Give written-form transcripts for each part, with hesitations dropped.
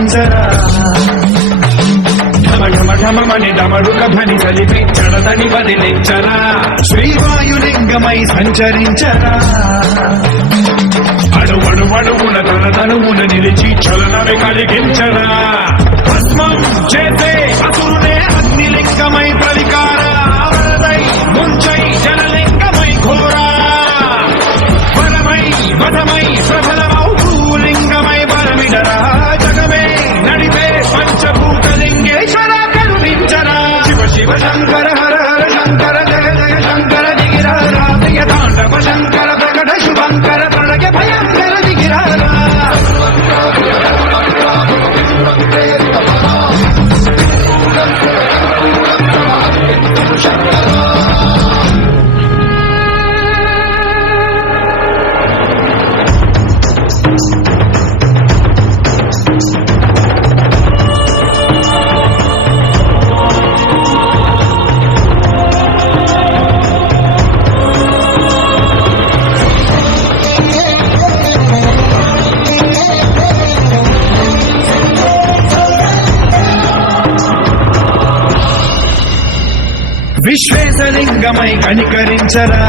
కరుణించరా ఢమఢమఢమని డమరుక ధ్వని కలిపి చడదని వదిలించరా శ్రీవాయులింగమై సంచరించరా అడువడువడువున తన తనువున నిలిచి చలనమే కలిగించరా భస్మం చేసే అసురునే అగ్నిలింగమై ప్రవికార వరదై ముంచై జలలింగమై ఘోరా వరమై వధమై ప్రబలమౌ భూలింగమై బలమిడరా జగమే నడిపే పంచభూతలింగేశ్వర కరుణించరా శివ శివ శంకర హర హర శంకర జయ జయ శంకర దిగిరారా ప్రియ తాండవ శంకర ప్రకట శుభంకర ప్రణయ భయంకర దిగిరారా విశ్వేశలింగమై కనికరించరా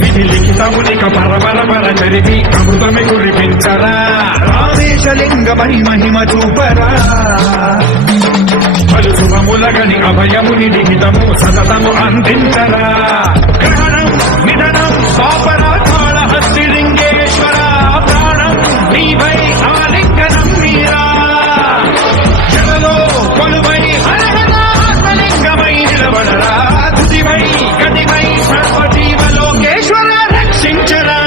విధి లిఖితమునిక పరపరపర చరితి అమృతమి కురిపించరా రామేశలింగమై మహిమ చూపరా పలు శుభములగని అభయముని లిఖితము సతతము అందించరా గ్రహణం నిధనం పాపరా కాళహస్తి లింగేశ్వర ప్రాణం నీవై ఆలింగనం మీరా జలలో కొలువై నిలబడరా తుదివై గతివై సర్వజీవలోకేశ్వర రక్షించరా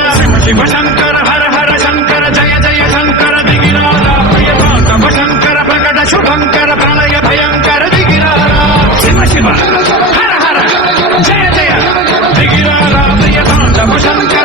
శివ శంకర హర హర శంకర జయ జయ శంకర దిగిరారా ప్రియతాండవ శంకర ప్రకట శుభంకర ప్రళయ భయంకర దిగిరారా శివ శివ హర హర జయ జయ దిగిరారా ప్రియతాండవ శంకర